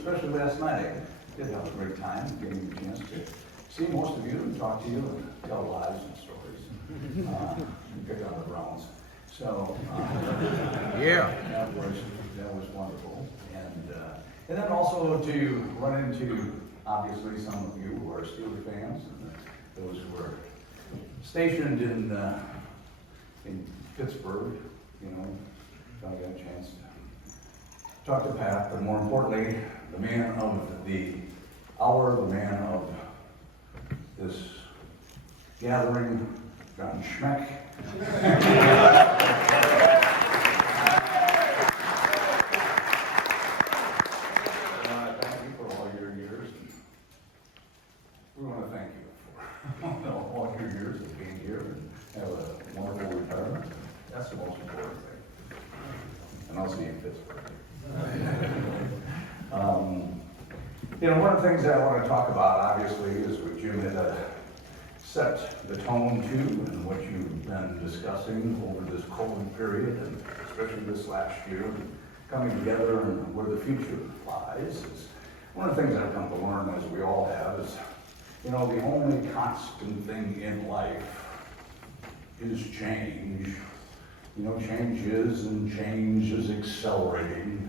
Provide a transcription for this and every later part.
especially last night. I did have a great time, gave me a chance to see most of you and talk to you and tell lies and stories. And pick up the rounds. So, yeah, that was wonderful. And then also to run into, obviously, some of you who are Steelers fans, and those who are stationed in Pittsburgh, you know, I got a chance to talk to Pat, but more importantly, the man of the hour, the man of this gathering, John Schmeck. Thank you for all your years. We want to thank you for all your years of being here and have a wonderful retirement. That's the most important thing. And I'll see you in Pittsburgh. You know, one of the things that I want to talk about, obviously, is what Jim had set the tone to and what you've been discussing over this COVID period, and especially this last year, coming together and where the future lies. Is one of the things I've come to learn, as we all have, is, you know, the only constant thing in life is change. You know, change is, and change is accelerating.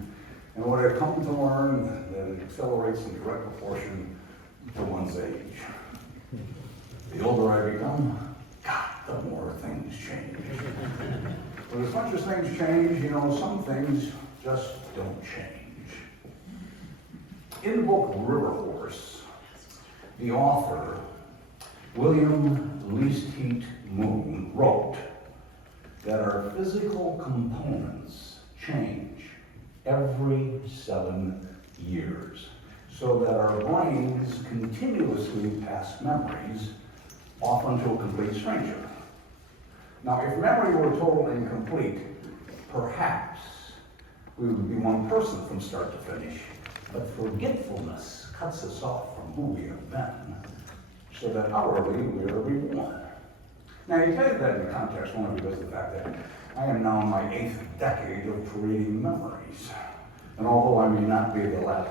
And what I've come to learn, that it accelerates in direct proportion to one's age. The older I become, God, the more things change. But as much as things change, you know, some things just don't change. In the book River Horse, the author, William Least Heat Moon, wrote that our physical components change every 7 years, so that our brains continuously pass memories off onto a complete stranger. Now, if memory were total and complete, perhaps we would be one person from start to finish, but forgetfulness cuts us off from who we have been, so that hourly we are reborn. Now, you tell you that in the context only because of the fact that I am now in my 8th decade of creating memories. And although I may not be the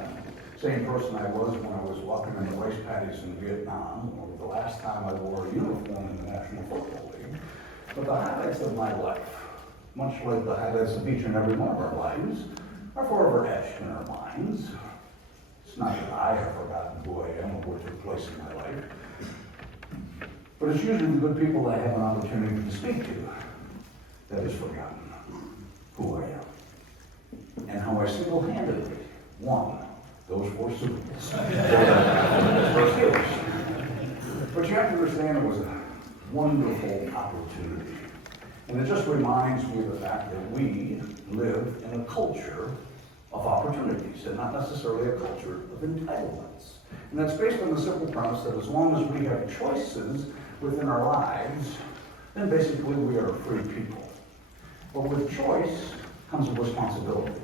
same person I was when I was walking in the rice paddies in Vietnam, or the last time I wore a uniform in the National Football League, but the highlights of my life, much like the highlights of each and every one of our lives, are forever etched in our minds. It's not that I have forgotten who I am or what took place in my life, but it's usually the good people that I have an opportunity to speak to that has forgotten who I am and how I single-handedly won those 4 Super Bowls. But you have to understand it was a wonderful opportunity. And it just reminds me of the fact that we live in a culture of opportunities and not necessarily a culture of entitlements. And that's based on the simple premise that as long as we have choices within our lives, then basically we are free people. But with choice comes a responsibility.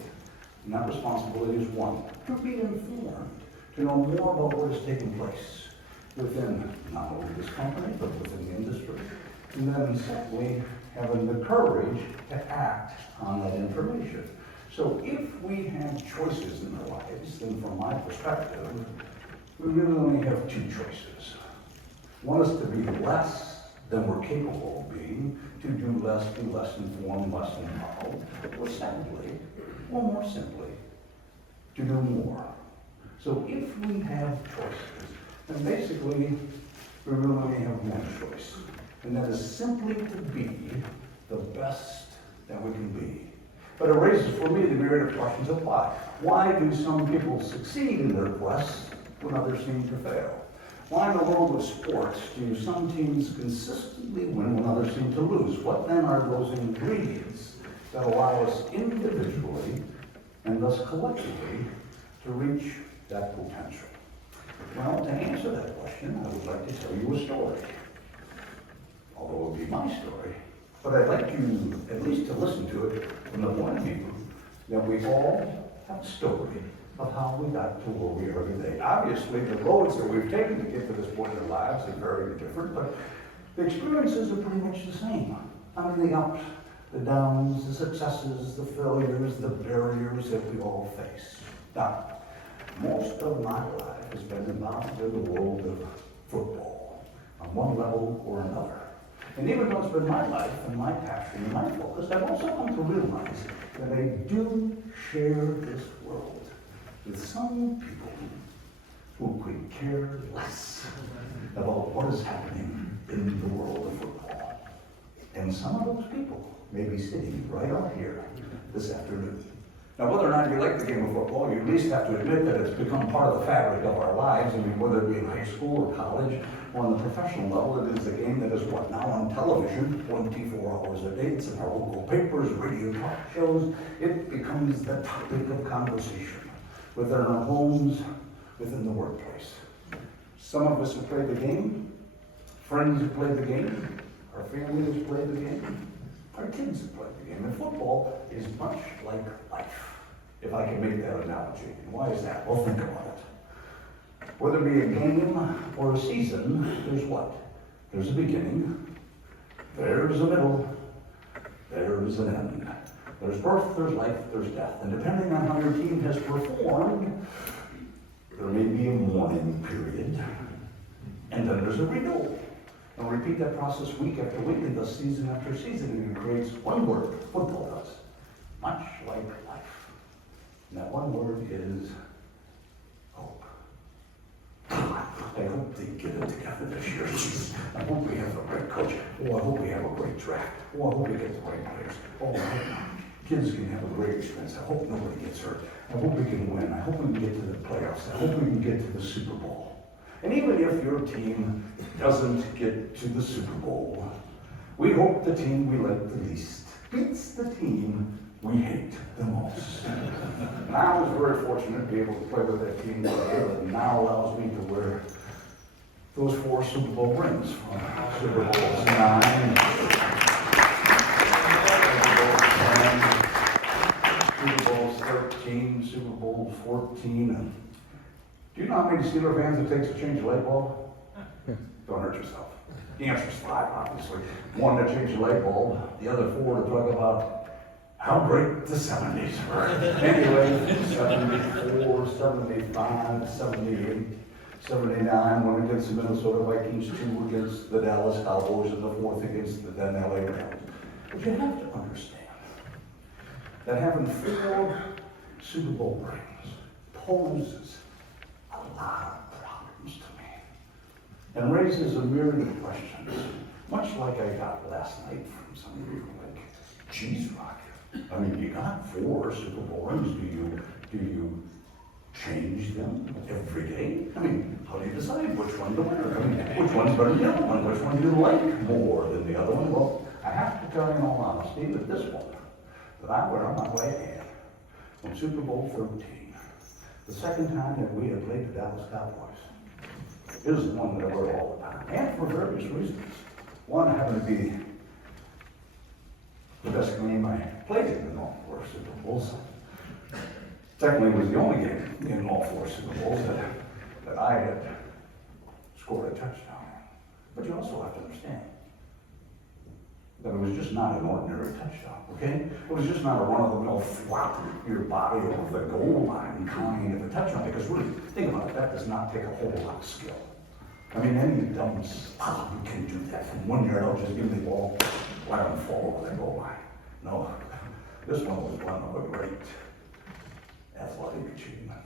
And that responsibility is one, to be informed, to know more about what is taking place within not only this company, but within the industry. And then secondly, having the courage to act on that information. So if we have choices in our lives, then from my perspective, we really only have 2 choices. One is to be less than we're capable of being, to do less, be less informed, less involved, or secondly, or more simply, to do more. So if we have choices, then basically we really only have one choice, and that is simply to be the best that we can be. But it raises for me the myriad of questions of why. Why do some people succeed in their quests when others seem to fail? Why in the world of sports do some teams consistently win when others seem to lose? What then are those ingredients that allow us individually and thus collectively to reach that potential? Well, to answer that question, I would like to tell you a story. Although it would be my story, but I'd like you at least to listen to it from the point of view that we all have a story of how we got to where we are today. Obviously, the roads that we've taken to get to this point in our lives are very different, but the experiences are pretty much the same. I mean, the ups, the downs, the successes, the failures, the barriers that we all face. Now, Most of my life has been involved in the world of football, on one level or another. And even though it's been my life and my passion and my focus, I've also come to realize that I do share this world with some people who could care less about what is happening in the world of football. And some of those people may be sitting right out here this afternoon. Now, whether or not you like the game of football, you at least have to admit that it's become part of the fabric of our lives. I mean, whether it be in high school or college or on the professional level, it is a game that is what now on television, 24 hours a day. It's in our local papers, radio talk shows. It becomes the topic of conversation within our homes, within the workplace. Some of us have played the game, friends have played the game, our family has played the game, our kids have played the game. And football is much like life, if I can make that analogy. And why is that? Well, think about it. Whether it be a game or a season, there's what? There's a beginning, there's a middle, there's an end. There's birth, there's life, there's death. And depending on how your team has performed, there may be a mourning period, and then there's a renewal. And we'll repeat that process week after week, and thus season after season, and it creates one word, football does, much like life. And that one word is hope. God, I hope they get it together this year. I hope we have a great coach. Oh, I hope we have a great draft. Oh, I hope we get the right players. Oh, I hope kids can have a great experience. I hope nobody gets hurt. I hope we can win. I hope we can get to the playoffs. I hope we can get to the Super Bowl. And even if your team doesn't get to the Super Bowl, we hope the team we like the least beats the team we hate the most. And I was very fortunate to be able to play with that team that now allows me to wear those 4 Super Bowl rings from Super Bowls 9, Super Bowls 13, Super Bowl 14, and do you know how many Steeler fans it takes to change a light bulb? Don't hurt yourself. The answer is 5, obviously. 1 to change a light bulb, the other 4 to talk about how great the 70s were. Anyway, 74, 75, 78, 79, 1 against the Minnesota Vikings, 2 against the Dallas Cowboys, and the 4th against the then LA Rams. But you have to understand that having 4 Super Bowl rings poses a lot of problems to me and raises a myriad of questions, much like I got last night from some of you, like, geez, Rocky, I mean, you got 4 Super Bowl rings. Do you change them every day? I mean, how do you decide which one to wear? I mean, which one's better than the other one? Which one do you like more than the other one? Well, I have to tell you in all honesty that this one that I wear on my right hand from Super Bowl 13, the second time that we had played the Dallas Cowboys, is the one that I wear all the time, and for various reasons. One happened to be the best game I played in all 4 Super Bowls. Technically, it was the only game in all 4 Super Bowls that I had scored a touchdown. But you also have to understand that it was just not an ordinary touchdown, okay? It was just not a run-of-the-mill flop your body over the goal line counting it a touchdown, because really, think about it, that does not take a whole lot of skill. I mean, any dumb spot you can do that from 1 yard out, just give the ball, let him fall over the goal line. No, this one was one of a great athletic achievement.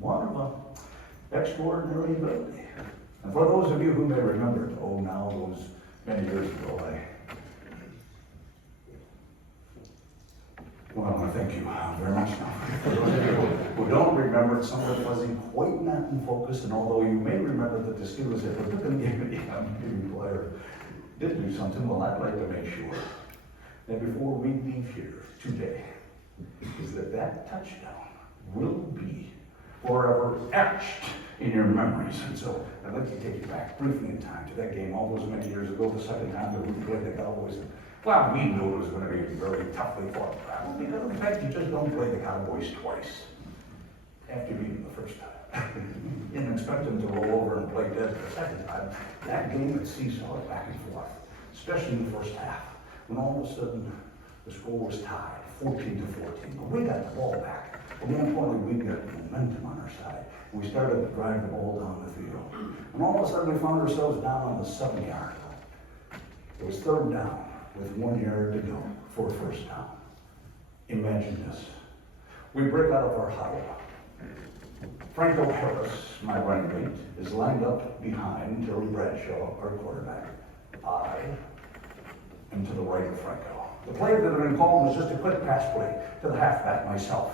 One of an extraordinary ability. And for those of you who may remember it, now those many years ago, I want to thank you very much now. For those of you who don't remember it, some of it wasn't quite not in focus, and although you may remember that the Steelers had put them in Rocky Bleier did do something, well, I'd like to make sure that before we leave here today, is that touchdown will be forever etched in your memories. And so I'd like to take you back briefly in time to that game all those many years ago, the second time that we played the Cowboys. And, well, we knew it was going to be very toughly fought. Because in fact, you just don't play the Cowboys twice after beating the first time. And expect them to roll over and play dead the second time. That game at seesawed back and forth, especially in the first half, when all of a sudden the score was tied, 14-14. But we got the ball back. But more importantly, we got momentum on our side. We started to drive the ball down the field. And all of a sudden we found ourselves down on the 7-yard line. It was 3rd down with 1 yard to go for a first down. Imagine this. We break out of our huddle. Franco Harris, my running mate, is lined up behind Terry Bradshaw, our quarterback. I am to the right of Franco. The play that had been called was just a quick pass play to the halfback myself,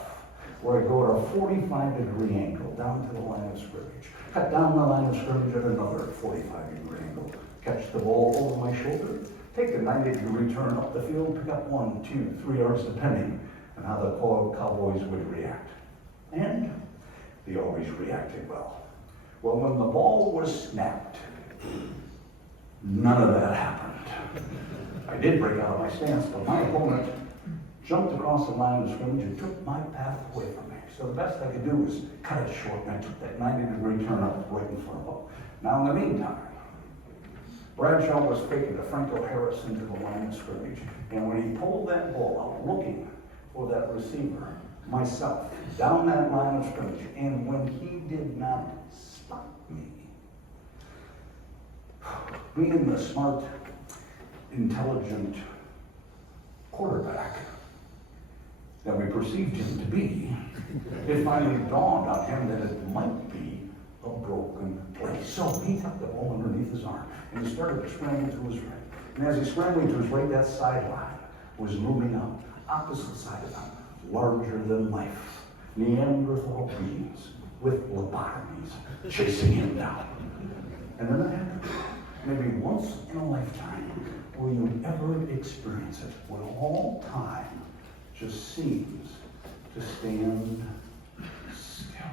where I go at a 45-degree angle down to the line of scrimmage, cut down the line of scrimmage at another 45-degree angle, catch the ball over my shoulder, take a 90-degree turn up the field, pick up 1, 2, 3 yards depending on how the Cowboys would react. And they always reacted well. Well, when the ball was snapped, none of that happened. I did break out of my stance, but my opponent jumped across the line of scrimmage and took my path away from me. So the best I could do was cut it short, and I took that 90-degree turn up right in front of him. Now, in the meantime, Bradshaw was faking a Franco Harris into the line of scrimmage, and when he pulled that ball out, looking for that receiver, myself, down that line of scrimmage, and when he did not spot me, being the smart, intelligent quarterback that we perceived him to be, it finally dawned on him that it might be a broken play. So he took the ball underneath his arm and he started to scramble to his right. And as he scrambled to his right, that sideline was looming up, opposite side of him, larger than life. Neanderthal beings with lobotomies chasing him down. And then it happened. Maybe once in a lifetime will you ever experience it when all time just seems to stand still.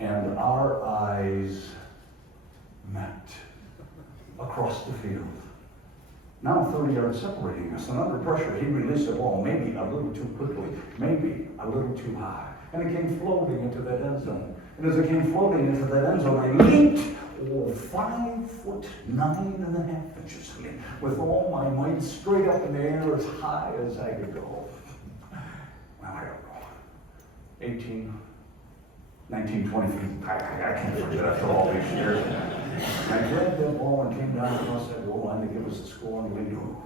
And our eyes met across the field. Now 30 yards separating us, and under pressure he released the ball, maybe a little too quickly, maybe a little too high. And it came floating into that end zone. And as it came floating into that end zone, I leaped 5'9.5" I mean, with all my might straight up in the air as high as I could go. Well, I don't know. 18, 19, 20 feet. I can't forget after all these years. I grabbed that ball and came down across that goal line to give us the score, and we knew.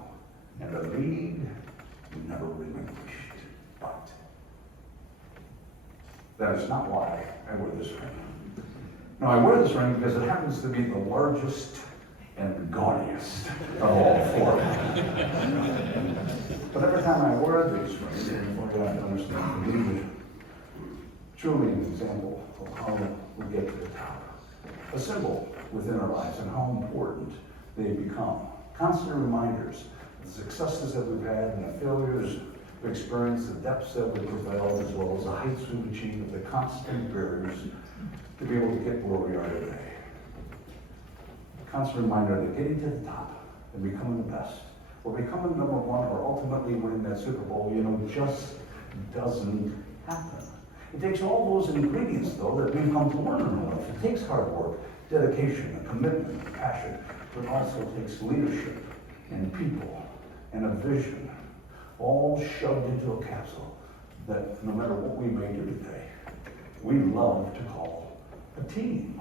And the lead never relinquished. But that is not why I wear this ring. No, I wear this ring because it happens to be the largest and gaudiest of all 4. But every time I wear these rings, before I understand, I believe it truly an example of how we get to the top. A symbol within our lives and how important they become. Constant reminders of the successes that we've had and the failures we've experienced, the depths that we've prevailed, as well as the heights we've achieved, the constant barriers to be able to get where we are today. A constant reminder that getting to the top and becoming the best, or becoming number 1, or ultimately winning that Super Bowl, just doesn't happen. It takes all those ingredients, though, that we've come to learn in life. It takes hard work, dedication, a commitment, a passion, but it also takes leadership and people and a vision, all shoved into a capsule that no matter what we may do today, we love to call a team.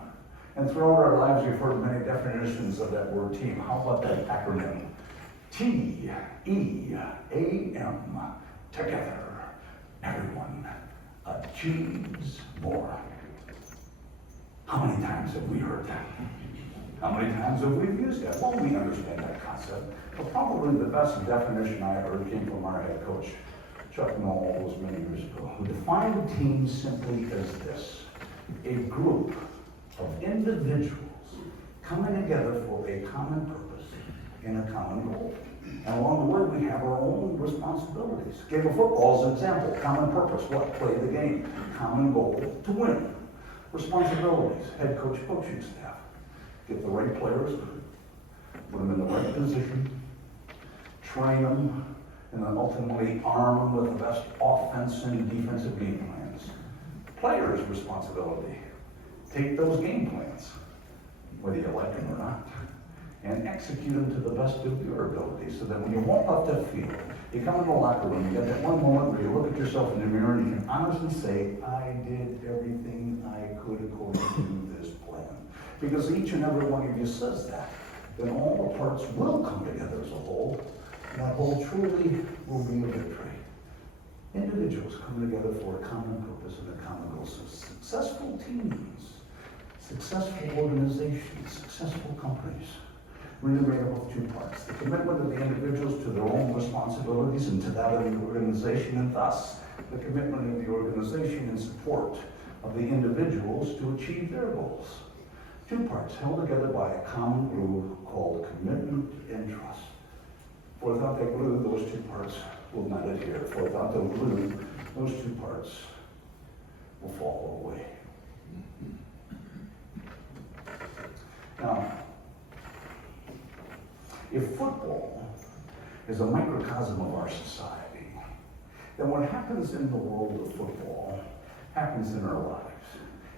And throughout our lives, we've heard many definitions of that word team. How about that acronym? T-E-A-M, together, everyone achieves more. How many times have we heard that? How many times have we used that? Well, we understand that concept, but probably the best definition I heard came from our head coach, Chuck Noll, all those many years ago, who defined a team simply as this: a group of individuals coming together for a common purpose and a common goal. And along the way, we have our own responsibilities. Game of football is an example. Common purpose, what? Play the game. Common goal, to win. Responsibilities, head coach, coaching staff. Get the right players, put them in the right position, train them, and then ultimately arm them with the best offense and defensive game plans. Players' responsibility. Take those game plans, whether you like them or not, and execute them to the best of your ability, so that when you walk off that field, you come in the locker room, you get that one moment where you look at yourself in the mirror and you can honestly say, I did everything I could according to this plan. Because each and every one of you says that, then all the parts will come together as a whole, and that whole truly will be a victory. Individuals coming together for a common purpose and a common goal. So successful teams, successful organizations, successful companies, really made up of two parts. The commitment of the individuals to their own responsibilities and to that of the organization, and thus the commitment of the organization in support of the individuals to achieve their goals. Two parts held together by a common glue called commitment and trust. For without that glue, those two parts will not adhere. For without the glue, those two parts will fall away. Now, if football is a microcosm of our society, then what happens in the world of football happens in our lives.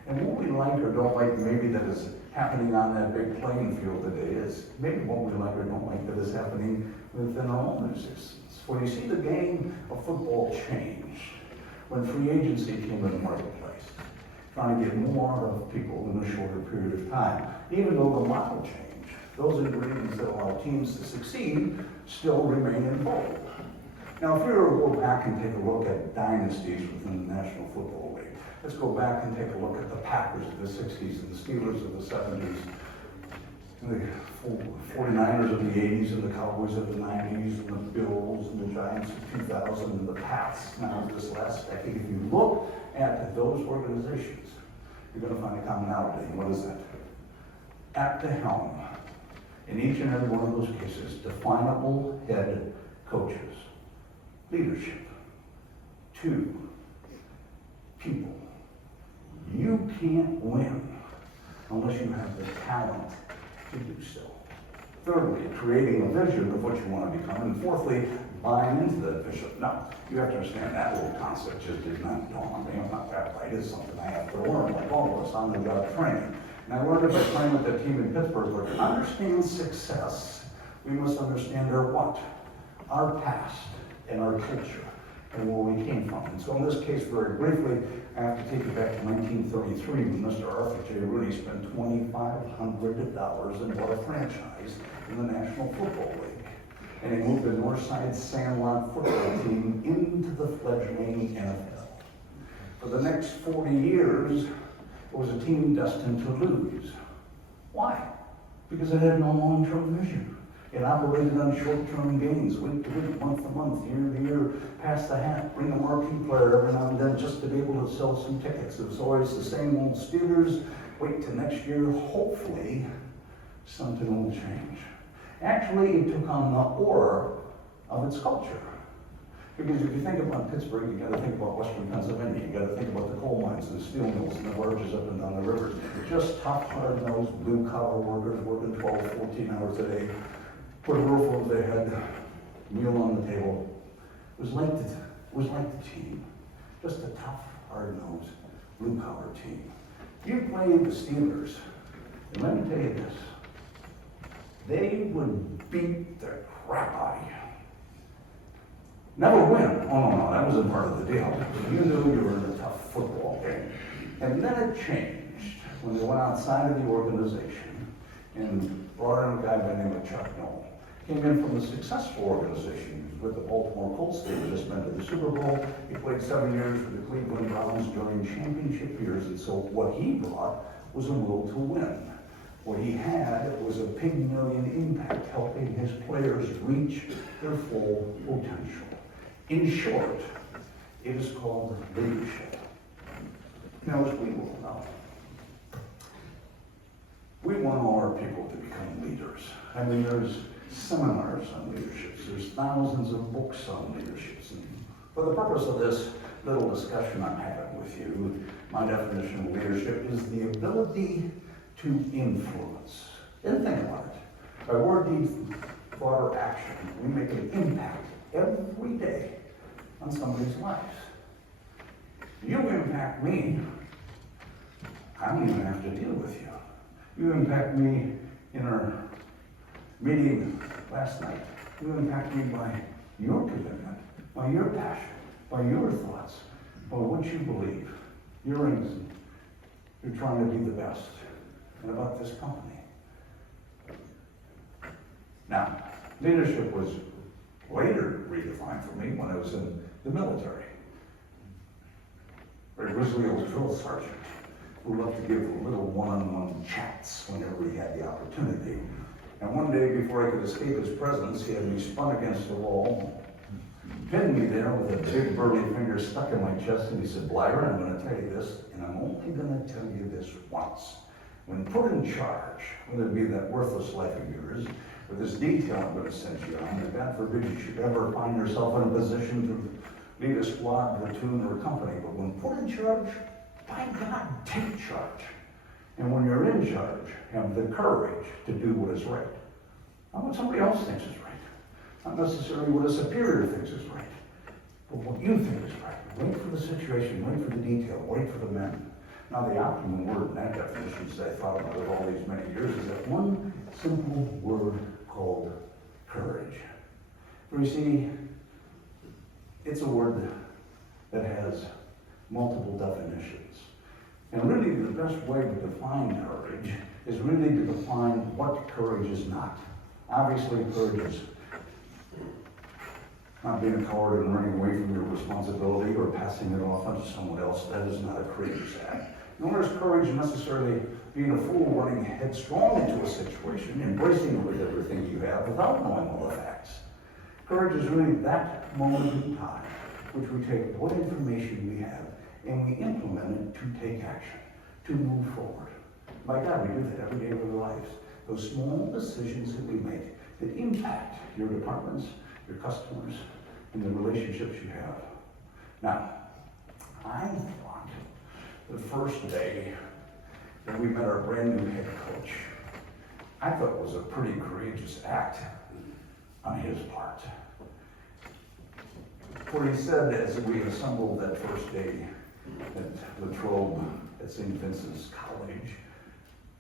And what we like or don't like maybe that is happening on that big playing field today is maybe what we like or don't like that is happening within our own existence. When you see the game of football change, when free agency came in the marketplace, trying to get more out of people in a shorter period of time, even though the model changed, those ingredients that allow teams to succeed still remain in vogue. Now, if you were to go back and take a look at dynasties within the National Football League, let's go back and take a look at the Packers of the 60s and the Steelers of the 70s, and the 49ers of the 80s, and the Cowboys of the 90s, and the Bills, and the Giants of 2000, and the Pats now of this last decade. If you look at those organizations, you're going to find a commonality. And what is that? At the helm, in each and every one of those cases, definable head coaches. Leadership. Two, people. You can't win unless you have the talent to do so. Thirdly, creating a vision of what you want to become. And fourthly, buying into that vision. Now, you have to understand that little concept just did not dawn on me. I'm not that bright. It's something I have to learn, like all of us, on the job training. And I learned it by playing with that team in Pittsburgh. But to understand success, we must understand our what? Our past and our culture and where we came from. And so in this case, very briefly, I have to take you back to 1933 when Mr. Arthur J. Rooney spent $2,500 and bought a franchise in the National Football League. And he moved the Northside Sandlot football team into the fledgling NFL. For the next 40 years, it was a team destined to lose. Why? Because it had no long-term vision. It operated on short-term gains, week to week, month to month, year to year, pass the hat, bring a marquee player every now and then just to be able to sell some tickets. It was always the same old Steelers. Wait till next year, hopefully something will change. Actually, it took on the aura of its culture. Because if you think about Pittsburgh, you got to think about Western Pennsylvania. You got to think about the coal mines and the steel mills and the barges up and down the rivers. Just tough, hard-nosed, blue-collar workers working 12, 14 hours a day. Put a roof over their head, meal on the table. It was like the team. Just a tough, hard-nosed, blue-collar team. You played the Steelers, and let me tell you this. They would beat the crap out of you. Never win. Oh, no, that wasn't part of the deal. You knew you were in a tough football game. And then it changed when they went outside of the organization and brought in a guy by the name of Chuck Noll. Came in from a successful organization. He was with the Baltimore Colts. They just been to the Super Bowl. He played 7 years with the Cleveland Browns during championship years. And so what he brought was a will to win. What he had was a Pygmalion impact, helping his players reach their full potential. In short, it is called leadership. Now, as we will know, we want all our people to become leaders. I mean, there's seminars on leadership. There's thousands of books on leadership. And for the purpose of this little discussion I'm having with you, my definition of leadership is the ability to influence. And think about it. By word, deed, thought, or action, we make an impact every day on somebody's lives. You impact me, I don't even have to deal with you. You impact me in our meeting last night, you impact me by your commitment, by your passion, by your thoughts, by what you believe. You're trying to be the best, and about this company. Now, leadership was later redefined for me when I was in the military. A grizzly old drill sergeant who loved to give little one-on-one chats whenever he had the opportunity. And one day, before I could escape his presence, he had me spun against the wall, pinned me there with a big burly finger stuck in my chest, and he said, "Bleier, I'm going to tell you this, and I'm only going to tell you this once. When put in charge, whether it be that worthless life of yours, or this detail I'm going to send you on, and God forbid you should ever find yourself in a position to lead a squad, platoon, or company, but when put in charge, by God, take charge. And when you're in charge, have the courage to do what is right. Not what somebody else thinks is right. Not necessarily what a superior thinks is right. But what you think is right. Wait for the situation, wait for the detail, wait for the men." Now the optimum word in that definition, as I thought about it all these many years, is that one simple word called courage. For you see, it's a word that has multiple definitions. And really the best way to define courage is really to define what courage is not. Obviously, courage is not being a coward and running away from your responsibility or passing it off onto someone else. That is not a courageous act. Nor is courage necessarily being a fool running headstrong into a situation, embracing it with everything you have without knowing all the facts. Courage is really that moment in time which we take what information we have and we implement it to take action, to move forward. By God, we do that every day of our lives. Those small decisions that we make that impact your departments, your customers, and the relationships you have. Now, I thought the first day that we met our brand new head coach, I thought it was a pretty courageous act on his part. For he said, as we assembled that first day at Latrobe at St. Vincent's College,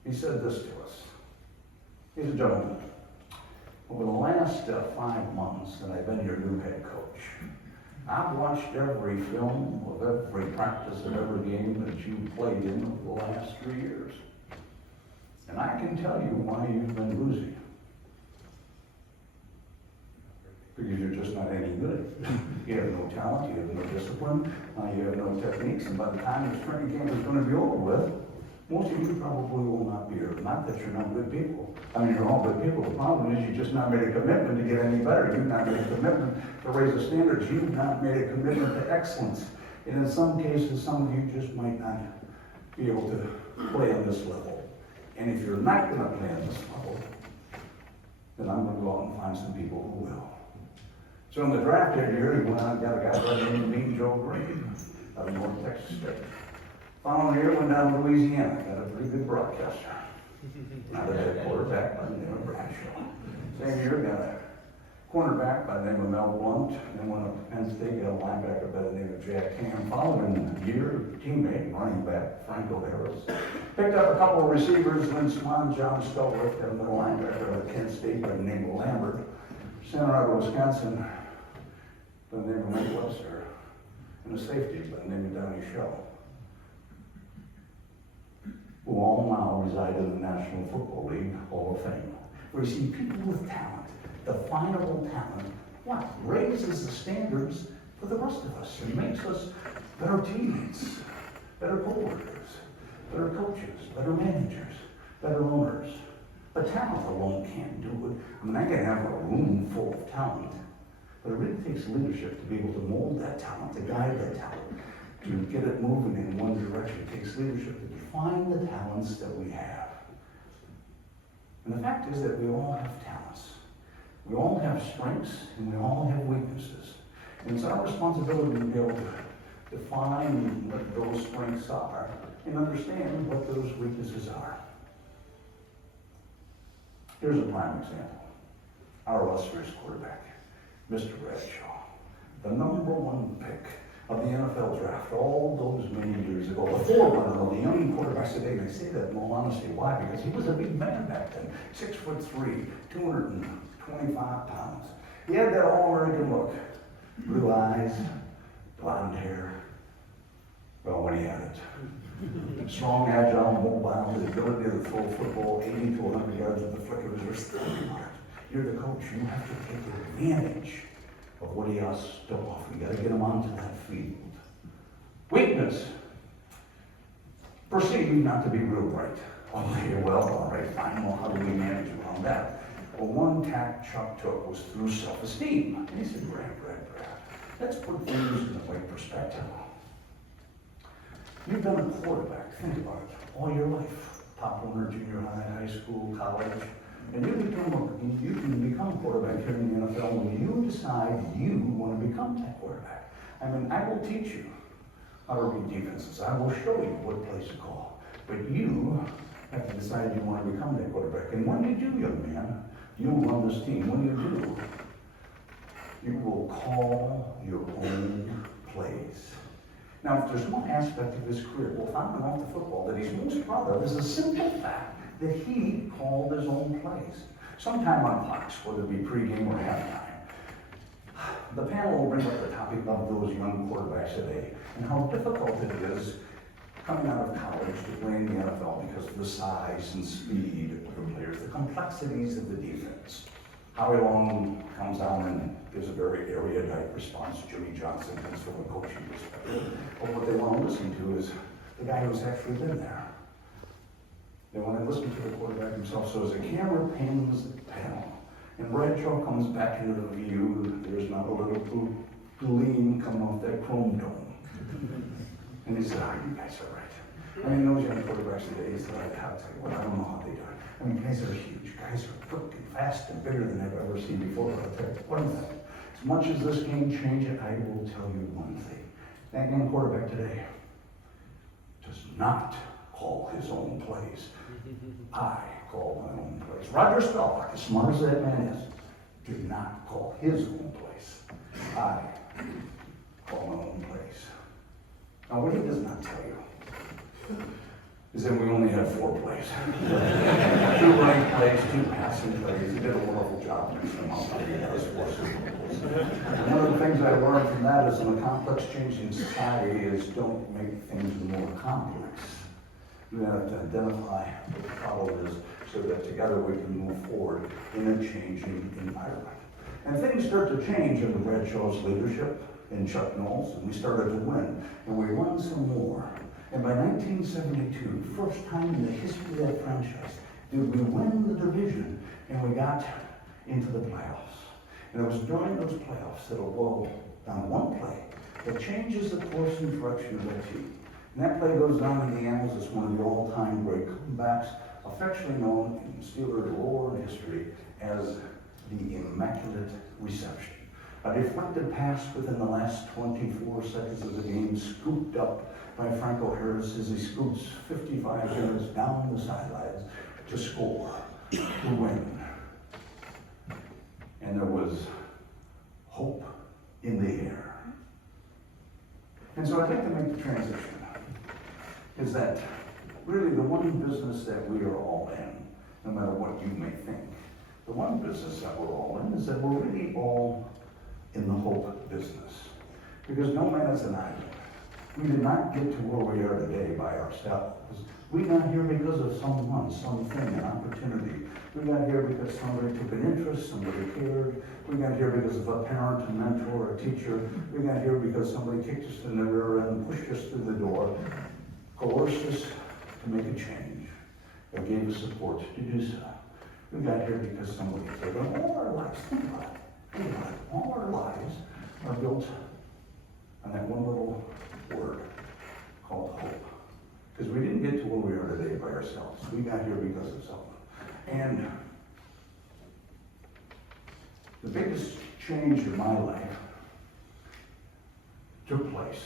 he said this to us. He's a gentleman. Over the last 5 months that I've been your new head coach, I've watched every film of every practice of every game that you played in over the last 3 years. And I can tell you why you've been losing. Because you're just not any good. You have no talent, you have no discipline, you have no techniques, and by the time this training camp is going to be over with, most of you probably will not be here. Not that you're not good people. I mean, you're all good people. The problem is you just not made a commitment to get any better. You've not made a commitment to raise the standards. You've not made a commitment to excellence. And in some cases, some of you just might not be able to play on this level. And if you're not going to play on this level, then I'm going to go out and find some people who will. So in the draft that year, he went out and got a guy by the name of Mean Joe Green out of North Texas State. Following year, went down to Louisiana, got a pretty good broadcaster. Now they had a quarterback by the name of Bradshaw. Same year, got a cornerback by the name of Mel Blunt. Then went up to Penn State, got a linebacker by the name of Jack Ham. Following year, teammate, running back, Franco Harris. Picked up a couple of receivers, Lynn Swan, John Stolworth, got another linebacker out of Kent State by the name of Lambert. Center out of Wisconsin by the name of Mike Webster. And a safety by the name of Donnie Shell, who all now reside in the National Football League Hall of Fame. Where you see people with talent, definable talent, what? Raises the standards for the rest of us and makes us better teammates, better co-workers, better coaches, better managers, better owners. But talent alone can't do it. I mean, I can have a room full of talent, but it really takes leadership to be able to mold that talent, to guide that talent, to get it moving in one direction. It takes leadership to define the talents that we have. And the fact is that we all have talents. We all have strengths and we all have weaknesses. And it's our responsibility to be able to define what those strengths are and understand what those weaknesses are. Here's a prime example. Our illustrious quarterback, Mr. Bradshaw, the #1 pick of the NFL draft all those many years ago, the forerunner of the young quarterbacks today. And I say that in all honesty. Why? Because he was a big man back then, 6'3", 225 pounds. He had that all-American look, blue eyes, blonde hair. Well, when he had it. Strong, agile, mobile, the ability to throw football 80 to 100 yards with the flick of his wrist. You're the coach. You have to take advantage of what he has to offer. You got to get him onto that field. Weakness. Perceived not to be real bright. Oh, yeah, well, all right, fine. Well, how do we manage around that? Well, one tack Chuck took was through self-esteem. And he said, Brad, let's put things in the right perspective. You've been a quarterback, think about it, all your life. Pop Warner, junior high, high school, college. And you can become a quarterback here in the NFL when you decide you want to become that quarterback. I mean, I will teach you how to read defenses. I will show you what plays to call. But you have to decide you want to become that quarterback. And when you do, young man, you'll run this team. When you do, you will call your own plays. Now, if there's one aspect of his career, both on and off the football, that he's most proud of, is a simple fact that he called his own plays. Sometime on Fox, whether it be pregame or halftime, the panel will bring up the topic of those young quarterbacks today and how difficult it is coming out of college to play in the NFL because of the size and speed of the players, the complexities of the defense. Howie Long comes down and gives a very erudite response. Jimmy Johnson comes from a coaching perspective. But what they want to listen to is the guy who's actually been there. They want to listen to the quarterback himself. So as the camera pans the panel, and Bradshaw comes back into the view, there's not a little gleam coming off that chrome dome. And he said, you guys are right. I mean, those young quarterbacks today, he said, I'll tell you what, I don't know how they do it. I mean, guys are huge. Guys are quick and fast and bigger than I've ever seen before. But I'll tell you one thing. As much as this game changes, I will tell you one thing. That young quarterback today does not call his own plays. I call my own plays. Roger Staubach, as smart as that man is, did not call his own plays. I call my own plays. Now, what he does not tell you is that we only had 4 plays. 2 running plays, 2 passing plays. He did a wonderful job. One of the things I learned from that is in a complex changing society is don't make things more complex. You have to identify what the problem is so that together we can move forward in a changing environment. And things start to change under Bradshaw's leadership and Chuck Knowles, and we started to win. And we won some more. And by 1972, first time in the history of that franchise, did we win the division and we got into the playoffs. And it was during those playoffs that a blow on one play that changes the course and direction of that team. And that play goes down in the annals as one of the all-time great comebacks, affectionately known in Steelers lore and history as the Immaculate Reception. A deflected pass within the last 24 seconds of the game, scooped up by Franco Harris as he scoots 55 yards down the sidelines to score, to win. And there was hope in the air. And so I'd like to make the transition, is that really the one business that we are all in, no matter what you may think, the one business that we're all in is that we're really all in the hope business. Because no man is an island. We did not get to where we are today by ourselves. We got here because of someone, something, an opportunity. We got here because somebody took an interest, somebody cared. We got here because of a parent, a mentor, a teacher. We got here because somebody kicked us in the rear end, pushed us through the door, coerced us to make a change, or gave us support to do so. We got here because somebody said, all our lives, think about it, all our lives are built on that one little word called hope. Because we didn't get to where we are today by ourselves. We got here because of someone. And the biggest change in my life took place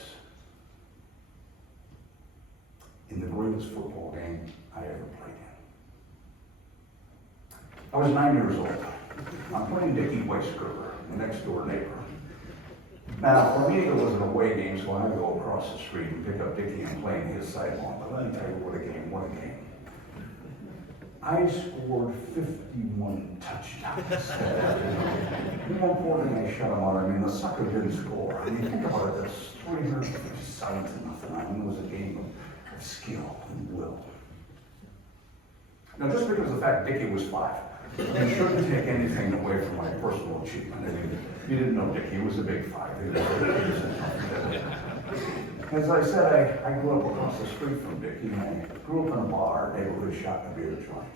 in the greatest football game I ever played in. I was 9 years old. I'm playing Dickie Weisgerber, the next door neighbor. Now, for me, it was an away game, so I'd go across the street and pick up Dickie and play in his sideline. But let me tell you, what a game, what a game. I scored 51 touchdowns. More importantly, I shut him out. I mean, the sucker didn't score. I mean, think about it, that's 357 to nothing. I mean, it was a game of skill and will. Now, just because of the fact Dickie was 5, it shouldn't take anything away from my personal achievement. I mean, if you didn't know Dickie, he was a big 5. As I said, I grew up across the street from Dickie. I grew up in a bar, neighborhood shop, and beer joint.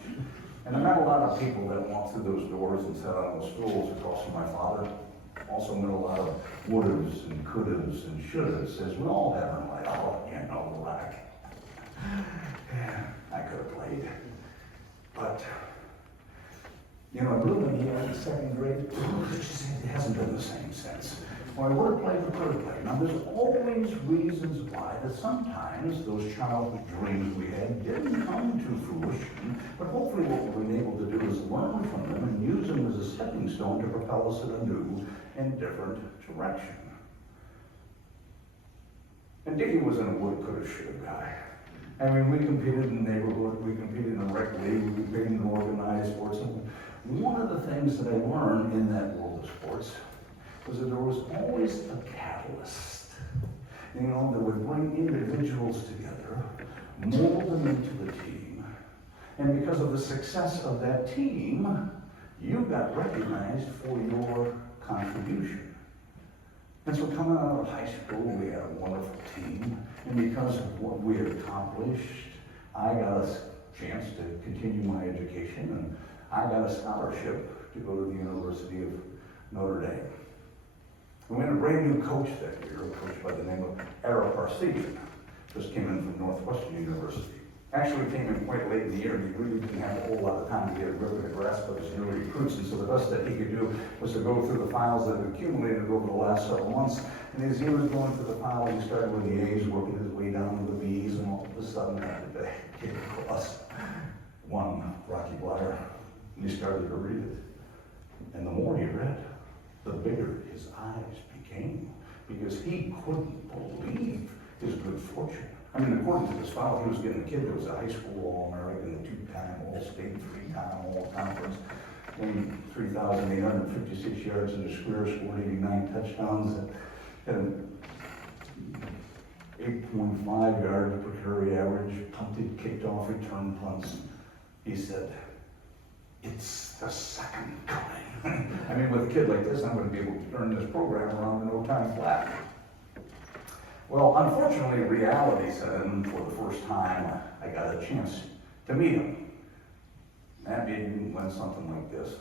And I met a lot of people that walked through those doors and sat on those stools across from my father. Also met a lot of would'ves and could'ves and should'ves, as we all have in life. Oh, you know, like, yeah, I could have played. But, you know, really, in second grade, it hasn't been the same since. Well, I would have played, we could have played. Now, there's always reasons why that sometimes those childhood dreams we had didn't come to fruition, but hopefully what we've been able to do is learn from them and use them as a stepping stone to propel us in a new and different direction. And Dickie was in a would, could have, should have guy. I mean, we competed in the neighborhood, we competed in the rec league, we competed in organized sports. And one of the things that I learned in that world of sports was that there was always a catalyst, you know, that would bring individuals together, mold them into the team, and because of the success of that team, you got recognized for your contribution. And so coming out of high school, we had a wonderful team, and because of what we had accomplished, I got a chance to continue my education, and I got a scholarship to go to the University of Notre Dame. We had a brand new coach that year, a coach by the name of Ara Parsegian, just came in from Northwestern University. Actually came in quite late in the year, and he really didn't have a whole lot of time to get a grip of the grasp of his new recruits, and so the best that he could do was to go through the files that had accumulated over the last several months. And as he was going through the files, he started with the A's, working his way down to the B's, and all of a sudden, after they came across one Rocky Bleier, and he started to read it. And the more he read, the bigger his eyes became, because he couldn't believe his good fortune. I mean, according to this file, he was getting a kid that was a high school All-American, a 2-time All-State, 3-time All-Conference, gained 3,856 yards in the square, scored 89 touchdowns, and 8.5 yards per carry average, punted, kicked off, returned punts. He said, "It's the second coming." I mean, with a kid like this, I'm going to be able to turn this program around in no time flat. Well, unfortunately, reality set in for the first time. I got a chance to meet him. That made me win something like this.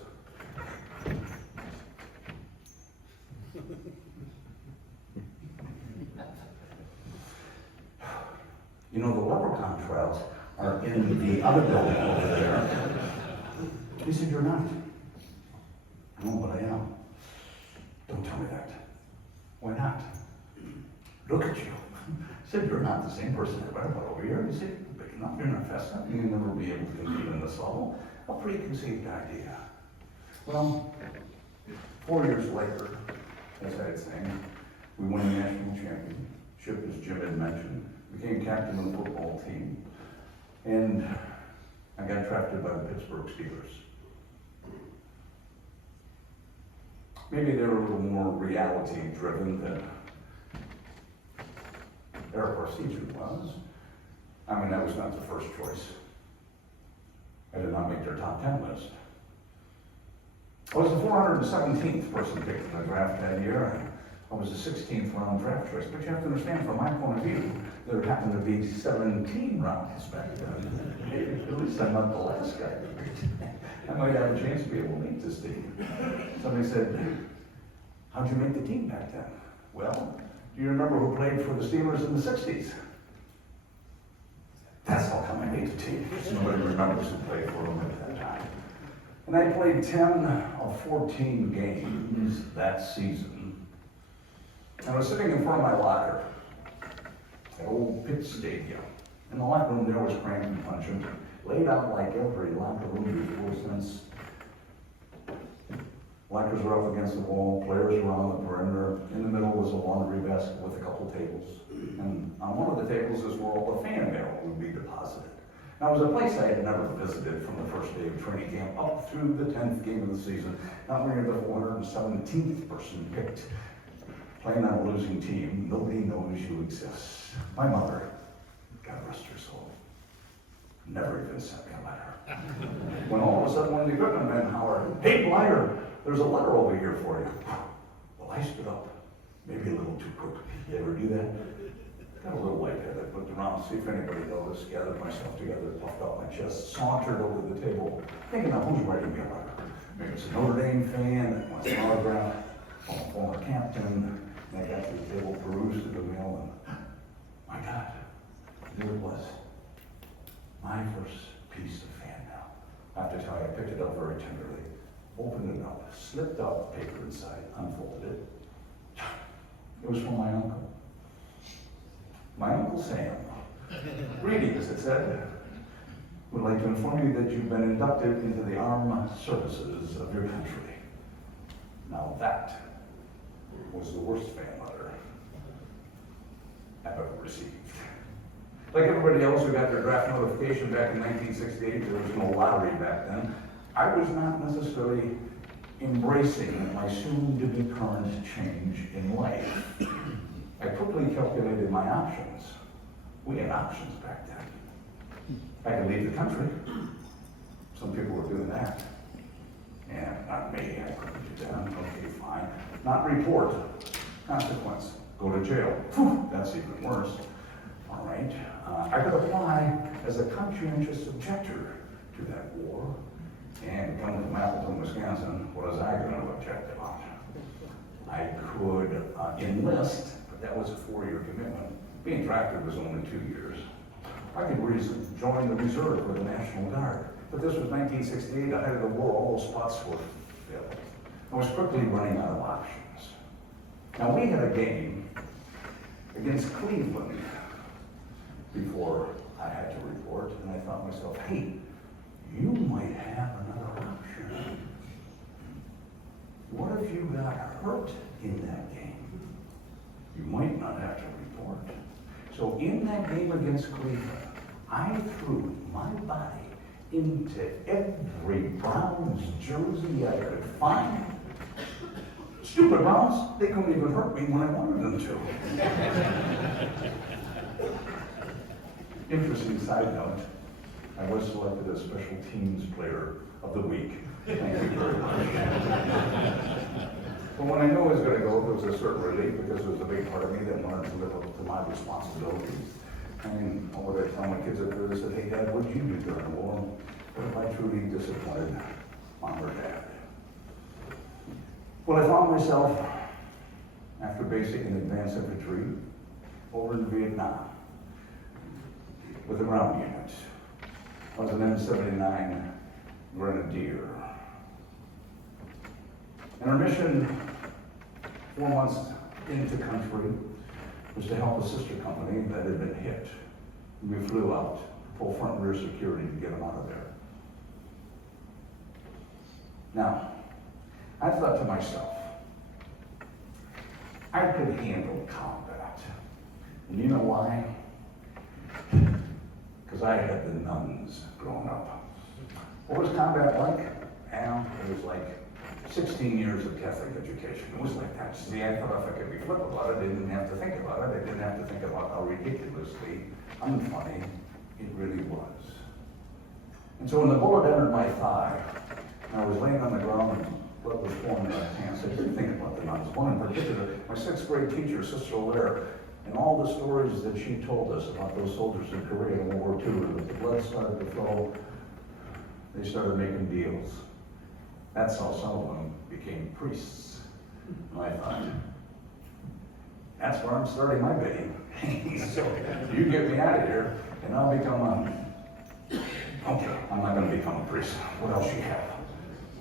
You know, the leprechaun trials are in the other building over there. He said, "You're not." "No, but I am." "Don't tell me that." "Why not?" "Look at you." I said, "You're not the same person I read about over here." He said, "You're big enough, you're not fast enough, you'll never be able to compete in this level." A preconceived idea. Well, 4 years later, as I had said, we won a national championship, as Jim had mentioned, became captain of the football team, and I got drafted by the Pittsburgh Steelers. Maybe they were a little more reality-driven than Ara Parsegian was. I mean, that was not the first choice. I did not make their top 10 list. I was the 417th person picked in the draft that year. I was the 16th round draft choice. But you have to understand, from my point of view, there happened to be 17 rounds back then. At least I'm not the last guy to pick. I might have a chance to be able to make this team. Somebody said, "How'd you make the team back then?" "Well, do you remember who played for the Steelers in the 60s? That's how come I made the team. Nobody remembers who played for them at that time. And I played 10 of 14 games that season. And I was sitting in front of my locker at old Pitt Stadium. And the locker room there was cramped and punching, laid out like every locker room before since Blankers were up against the wall, players were on the perimeter. In the middle was a laundry basket with a couple tables. And on one of the tables is where all the fan mail would be deposited. Now, it was a place I had never visited from the first day of training camp up through the 10th game of the season. Not when you're the 417th person picked, playing on a losing team. Nobody knows you exist. My mother, God rest her soul, never even sent me a letter. When all of a sudden, one of the equipment men hollered, "Hey, Bleier, there's a letter over here for you." Well, I stood up, maybe a little too quickly. You ever do that? Got a little lightheaded, looked around to see if anybody noticed, gathered myself together, puffed out my chest, sauntered over to the table, thinking, now who's writing me a letter? Maybe it's a Notre Dame fan that wants an autograph from a former captain. And I got to the table, perused through the mail, and my God, there it was. My first piece of fan mail. I have to tell you, I picked it up very tenderly, opened it up, slipped out the paper inside, unfolded it. It was from my uncle. My Uncle Sam. Greetings, it said. Would like to inform you that you've been inducted into the armed services of your country. Now that was the worst fan letter I've ever received. Like everybody else who got their draft notification back in 1968, there was no lottery back then. I was not necessarily embracing my soon-to-be current change in life. I quickly calculated my options. We had options back then. I could leave the country. Some people were doing that. And not me, I couldn't do that. Okay, fine. Not report. Consequence. Go to jail. Whew, that's even worse. All right. I could apply as a conscientious objector to that war. And coming from Appleton, Wisconsin, what was I going to object about? I could enlist, but that was a 4-year commitment. Being drafted was only 2 years. I could join the reserve or the National Guard. But this was 1968, ahead of the war, all those spots were filled. I was quickly running out of options. Now, we had a game against Cleveland before I had to report, and I thought to myself, hey, you might have another option. What if you got hurt in that game? You might not have to report. So in that game against Cleveland, I threw my body into every Browns jersey I could find. Stupid Browns, they couldn't even hurt me when I wanted them to. Interesting side note, I was selected as Special Teams Player of the Week. Thank you very much. But when I knew I was going to go, there was a certain relief because it was a big part of me that wanted to live up to my responsibilities. I mean, what would I tell my kids up there? They said, hey, Dad, what did you do during the war? What if I truly disappointed Mom or Dad? Well, I found myself, after basic and advanced infantry, over in Vietnam with the ground unit. I was an M79 Grenadier. And our mission, 4 months into country, was to help a sister company that had been hit. We flew out, full front and rear security to get them out of there. Now, I thought to myself, I could handle combat. And you know why? Because I had the nuns growing up. What was combat like? Well, it was like 16 years of Catholic education. It was like that. See, I thought if I could be flip about it, I didn't have to think about it. I didn't have to think about how ridiculously unfunny it really was. And so when the bullet entered my thigh, and I was laying on the ground and blood was pouring in my pants, I didn't think about the nuns. One in particular, my 6th grade teacher, Sister Allaire, and all the stories that she told us about those soldiers in Korea in World War II, when the blood started to flow, they started making deals. That's how some of them became priests. And I thought, that's where I'm starting my bidding. So you get me out of here, and I'll become okay, I'm not going to become a priest. What else you have?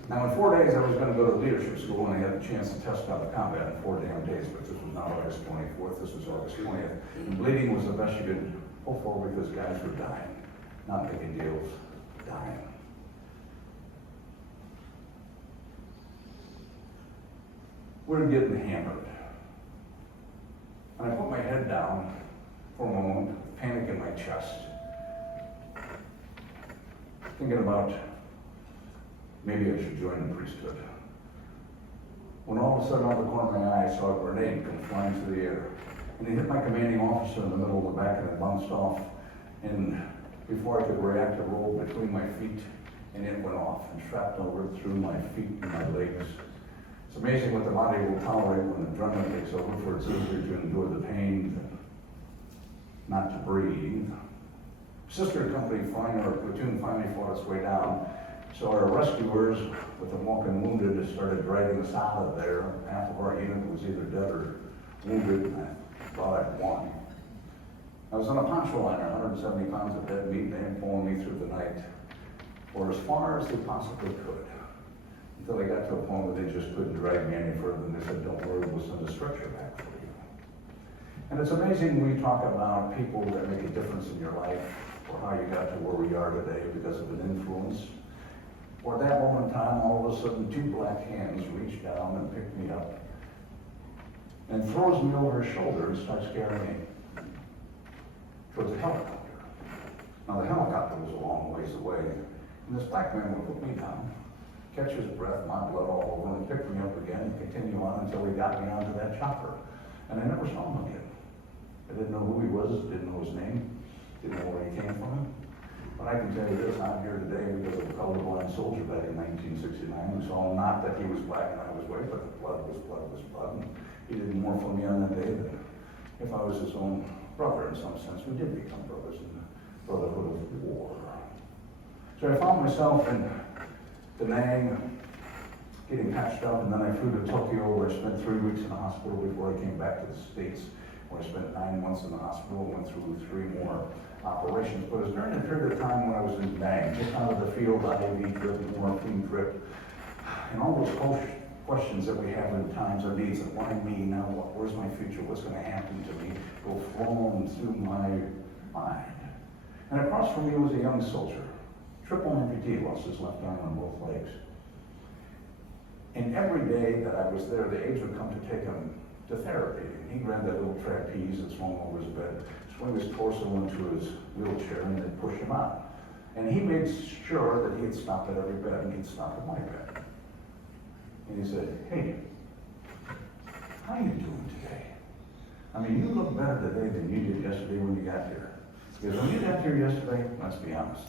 Now, in 4 days, I was going to go to leadership school, and I had a chance to test out the combat in 4 damn days, but this was not August 24th, this was August 20th. And bleeding was the best you could hope for because guys were dying. Not making deals, dying. we're getting hammered. And I put my head down for a moment, panic in my chest, thinking about maybe I should join the priesthood. When all of a sudden, out of the corner of my eye, I saw a grenade come flying through the air. And it hit my commanding officer in the middle of the back, and it bounced off. And before I could react, it rolled between my feet, and it went off and shrapnel ripped through my feet and my legs. It's amazing what the body will tolerate when the adrenaline takes over, for it's easier to endure the pain than not to breathe. Sister company finally, our platoon finally fought its way down. So our rescuers, with the walking wounded, started dragging us out of there. Half of our unit was either dead or wounded, and I thought I'd won. I was on a poncho liner, 170 pounds of dead meat, and they had pulling me through the night, or as far as they possibly could, until they got to a point where they just couldn't drag me any further, and they said, don't worry, we'll send a stretcher back for you. And it's amazing when we talk about people that make a difference in your life, or how you got to where we are today because of an influence. Or at that moment in time, all of a sudden, two black hands reach down and pick me up and throws me over her shoulder and starts carrying me towards the helicopter. Now, the helicopter was a long ways away, and this black man would put me down, catch his breath, my blood all over, and pick me up again and continue on until he got me onto that chopper. And I never saw him again. I didn't know who he was, didn't know his name, didn't know where he came from. But I can tell you this, I'm here today because of a colorblind soldier back in 1969 who saw not that he was black and I was white, but blood was blood. And he did more for me on that day than if I was his own brother in some sense. We did become brothers in the brotherhood of war. So I found myself in Da Nang, getting patched up, and then I flew to Tokyo, where I spent 3 weeks in the hospital before I came back to the States, where I spent 9 months in the hospital and went through 3 more operations. But it was during the period of time when I was in Da Nang, just out of the field, IV trip, morphine trip, and all those questions that we have in times of needs, of why me now, where's my future, what's going to happen to me, go flowing through my mind. And across from me was a young soldier, triple amputee, lost his left arm and both legs. And every day that I was there, the aides would come to take him to therapy. And he'd grab that little trapeze that swung over his bed, swing his torso into his wheelchair, and they'd push him out. And he made sure that he'd stop at every bed, and he'd stop at my bed. And he said, hey, how are you doing today? I mean, you look better today than you did yesterday when you got here. Because when you got here yesterday, let's be honest,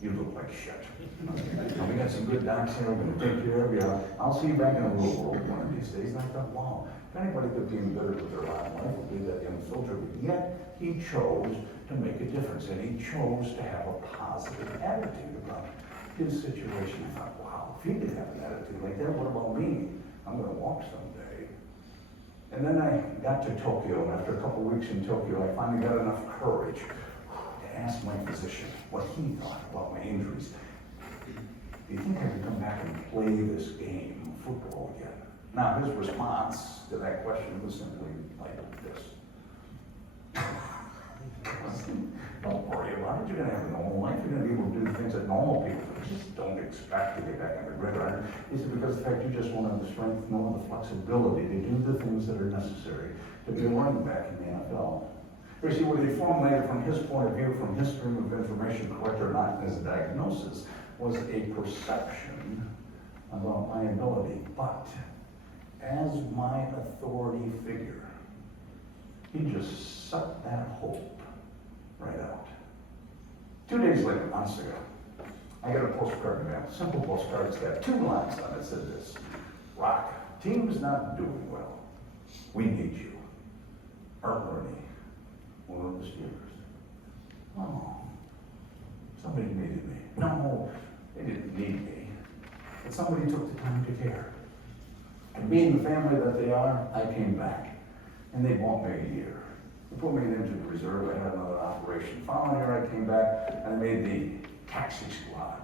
you look like shit. And we got some good docs here, we're going to take care of you. I'll see you back in the real world one of these days. And I thought, wow, if anybody could be embittered with their life, it would be that young soldier. But yet, he chose to make a difference, and he chose to have a positive attitude about his situation. I thought, wow, if he could have an attitude like that, what about me? I'm going to walk someday. And then I got to Tokyo, and after a couple of weeks in Tokyo, I finally got enough courage to ask my physician what he thought about my injuries. Do you think I could come back and play this game, football, again? Now, his response to that question was simply like this. Don't worry about it. You're going to have a normal life. You're going to be able to do things that normal people just don't expect to get back on the gridiron. He said, because the fact you just won't have the strength nor the flexibility to do the things that are necessary to be a running back in the NFL. You see, what he formulated from his point of view, from his stream of information, correct or not, as a diagnosis, was a perception about my ability. But as my authority figure, he just sucked that hope right out. 2 days later, months ago, I got a postcard in the mail, simple postcard. It's got 2 lines on it. It said this: Rock, team's not doing well. We need you. Art Learning, one of the Steelers. Oh, somebody needed me. No, they didn't need me. But somebody took the time to care. And being the family that they are, I came back. And they bought me a year. They put me into the reserve. I had another operation. Following year, I came back and I made the taxi squad,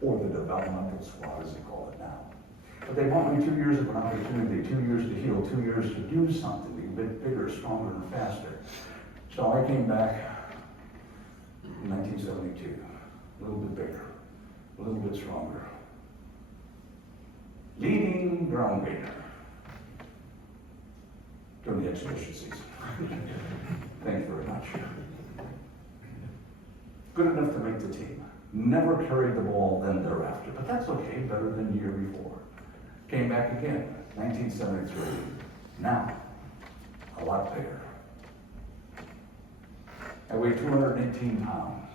or the developmental squad as they call it now. But they bought me 2 years of an opportunity, 2 years to heal, 2 years to do something a bit bigger, stronger, and faster. So I came back in 1972, a little bit bigger, a little bit stronger. Leading ground gainer, during the exhibition season. Thank you very much. Good enough to make the team. Never carried the ball then thereafter, but that's okay, better than the year before. Came back again, 1973. Now, a lot bigger. I weighed 218 pounds.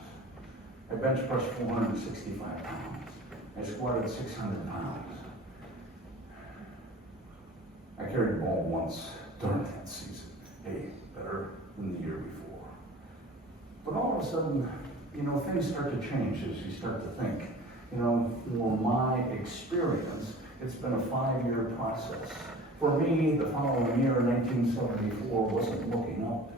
I bench pressed 465 pounds. I squatted 600 pounds. I carried the ball once during that season. Hey, better than the year before. But all of a sudden, things start to change as you start to think. For my experience, it's been a 5-year process. For me, the following year, 1974, wasn't looking up.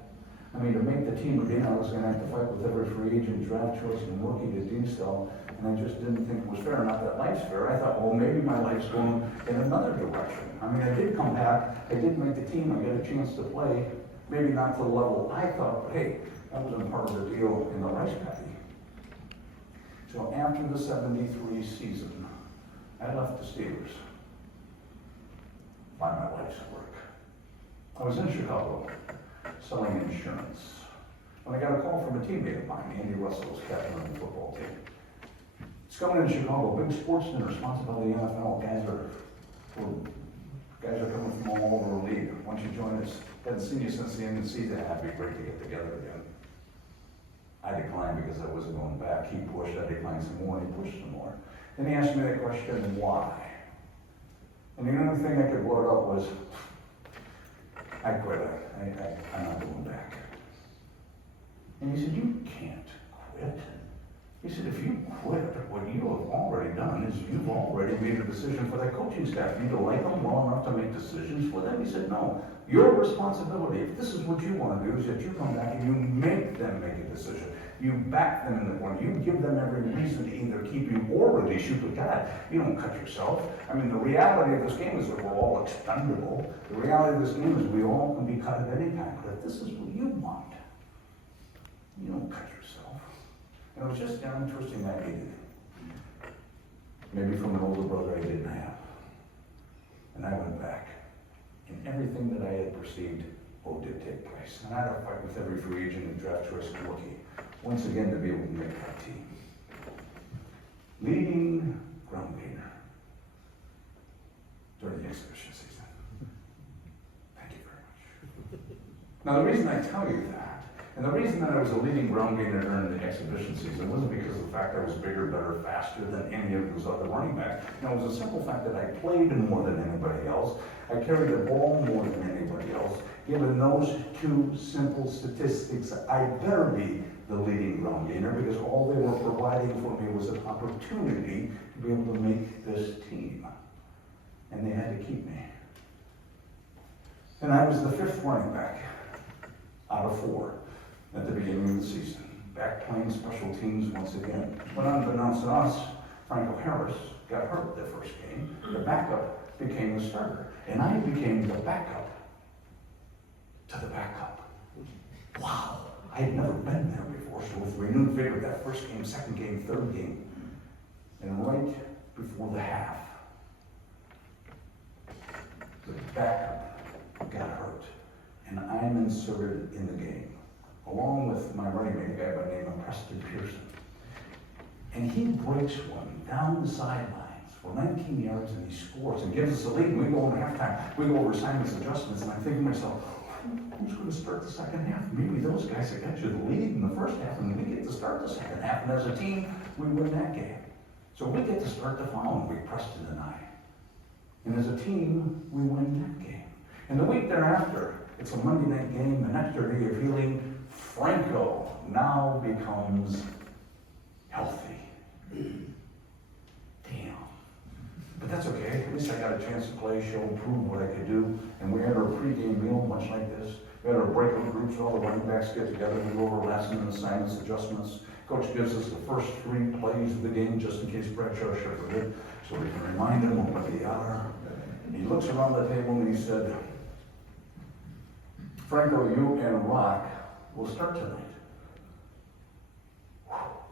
To make the team again, I was going to have to fight with every free agent, draft choice, and rookie to do so, and I just didn't think it was fair. Not that life's fair. I thought, well, maybe my life's going in another direction. I did come back, I did make the team, I got a chance to play, maybe not to the level I thought, but hey, that wasn't part of the deal in the rice paddy. So after the 73 season, I left the Steelers. Find my life's work. I was in Chicago selling insurance when I got a call from a teammate of mine, Andy Russell, was captain of the football team. It's coming in Chicago, big sports dinner sponsored by the NFL. Guys are coming from all over the league. Why don't you join us? Hadn't seen you since the end of the season. It'd be great to get together again. I declined because I wasn't going back. He pushed, I declined some more, and he pushed some more. Then he asked me that question, why? And the only thing I could blurt out was, I quit. I'm not going back. And he said, you can't quit. He said, if you quit, what you have already done is you've already made a decision for that coaching staff. You need to like them well enough to make decisions for them. He said, no, your responsibility, if this is what you want to do, is that you come back and you make them make a decision. You back them in the corner. You give them every reason to either keep you or release you. But God, you don't cut yourself. The reality of this game is that we're all expendable. The reality of this game is we all can be cut at any time. But if this is what you want, you don't cut yourself. And it was just an interesting idea. Maybe from an older brother I didn't have. And I went back. And everything that I had perceived, did take place. And I had a fight with every free agent and draft choice and rookie. Once again, to be able to make that team. Leading ground gainer during the exhibition season. Thank you very much. Now, the reason I tell you that, and the reason that I was a leading ground gainer during the exhibition season wasn't because of the fact I was bigger, better, faster than any of those other running backs. No, it was a simple fact that I played more than anybody else. I carried the ball more than anybody else. Given those two simple statistics, I better be the leading ground gainer because all they were providing for me was an opportunity to be able to make this team. And they had to keep me. And I was the 5th running back out of 4 at the beginning of the season. Back playing special teams once again. But unbeknownst to us, Franco Harris got hurt the first game. The backup became the starter. And I became the backup to the backup. Wow, I had never been there before, so with renewed vigor, that first game, second game, third game, and right before the half, the backup got hurt, and I'm inserted in the game, along with my running mate, a guy by the name of Preston Pearson. And he breaks one down the sidelines for 19 yards, and he scores and gives us a lead, and we go over halftime. We go over assignments, adjustments, and I'm thinking to myself, who's going to start the second half? Maybe those guys that got you the lead in the first half, and we get to start the second half. And as a team, we win that game. So we get to start the following week, Preston and I. And as a team, we win that game. And the week thereafter, it's a Monday night game, an extra day of healing. Franco now becomes healthy. Damn. But that's okay. At least I got a chance to play, show, prove what I could do. And we had our pregame meal, much like this. We had our breakout groups where all the running backs get together. We go over lessons, assignments, adjustments. Coach gives us the first 3 plays of the game, just in case Bradshaw should forget, so we can remind him of what they are. And he looks around the table and he said, Franco, you and Rock will start tonight.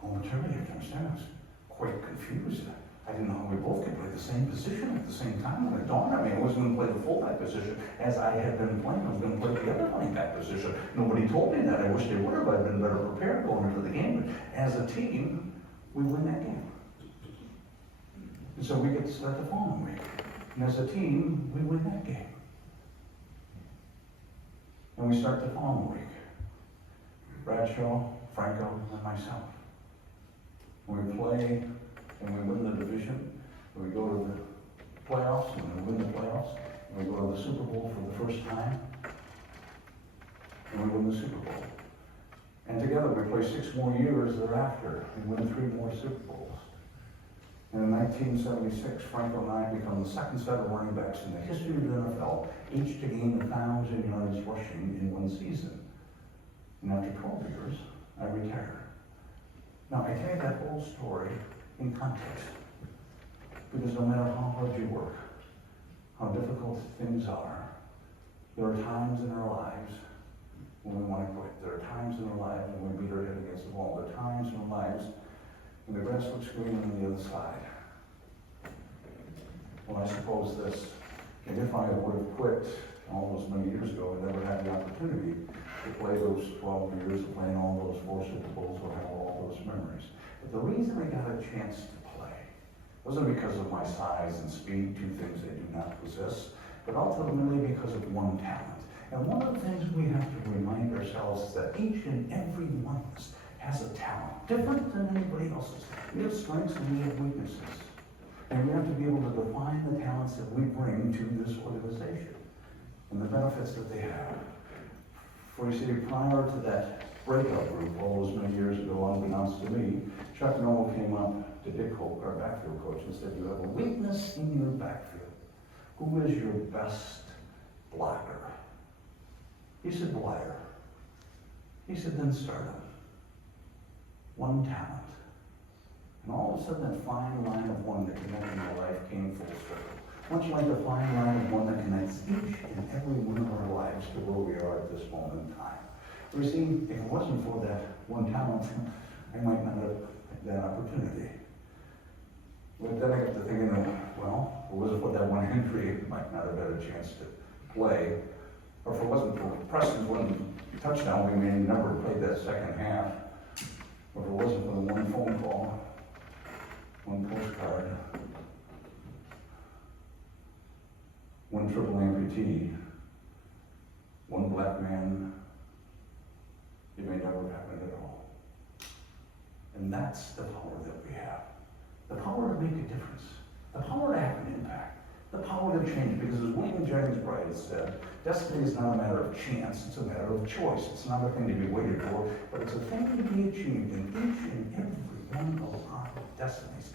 Momentarily, I understand. I was quite confused. I didn't know we both could play the same position at the same time. When it dawned on me, I was going to play the fullback position as I had been playing. I was going to play the other running back position. Nobody told me that. I wish they would have. I'd been better prepared going into the game. But as a team, we win that game. And so we get to start the following week. And as a team, we win that game. And we start the following week. Bradshaw, Franco, and myself. We play and we win the division. We go to the playoffs and we win the playoffs. And we go to the Super Bowl for the first time. And we win the Super Bowl. And together we play 6 more years thereafter and win 3 more Super Bowls. And in 1976, Franco and I become the second set of running backs in the history of the NFL, each to gain 1,000 yards rushing in one season. And after 12 years, I retired. Now, I tell you that whole story in context, because no matter how hard you work, how difficult things are, there are times in our lives when we want to quit. There are times in our lives when we beat our head against the wall. There are times in our lives when the grass looks green on the other side. Well, I suppose this, and if I would have quit all those many years ago and never had the opportunity to play those 12 years of playing all those 4 Super Bowls or have all those memories. But the reason I got a chance to play wasn't because of my size and speed, 2 things I do not possess, but ultimately because of one talent. And one of the things we have to remind ourselves is that each and every one of us has a talent, different than anybody else's. We have strengths and we have weaknesses. And we have to be able to define the talents that we bring to this organization and the benefits that they have. For you see, prior to that breakout group all those many years ago, unbeknownst to me, Chuck Noll came up to Dick Hope, our backfield coach, and said, "You have a weakness in your backfield. Who is your best blocker?" He said, "Bleier." He said, "Then start him." One talent. And all of a sudden that fine line of one that connected my life came full circle. Much like the fine line of one that connects each and every one of our lives to where we are at this moment in time. You see, if it wasn't for that one talent, I might not have had that opportunity. But then I got to thinking, well, if it wasn't for that one injury, I might not have had a chance to play. Or if it wasn't for Preston's one touchdown, we may have never played that second half. Or if it wasn't for the one phone call, one postcard, one triple amputee, one black man, it may never have happened at all. And that's the power that we have. The power to make a difference. The power to have an impact. The power to change. Because as William Jennings Bryan said, destiny is not a matter of chance, it's a matter of choice. It's not a thing to be waited for, but it's a thing to be achieved in each and every one of our destinies.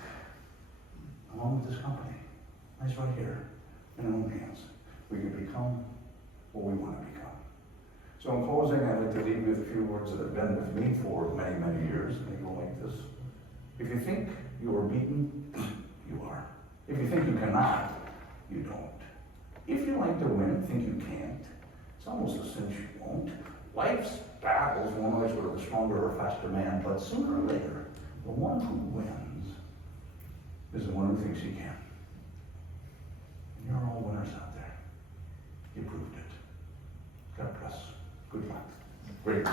Along with this company, it's right here in our own hands. We can become what we want to become. So in closing, I'd like to leave you with a few words that have been with me for many, many years, and they go like this. If you think you are beaten, you are. If you think you cannot, you don't. If you like to win, think you can't, it's almost a cinch you won't. Life's battles won't always go to the stronger or faster man, but sooner or later, the one who wins is the one who thinks he can. And you're all winners out there. You proved it. God bless. Good luck. Great.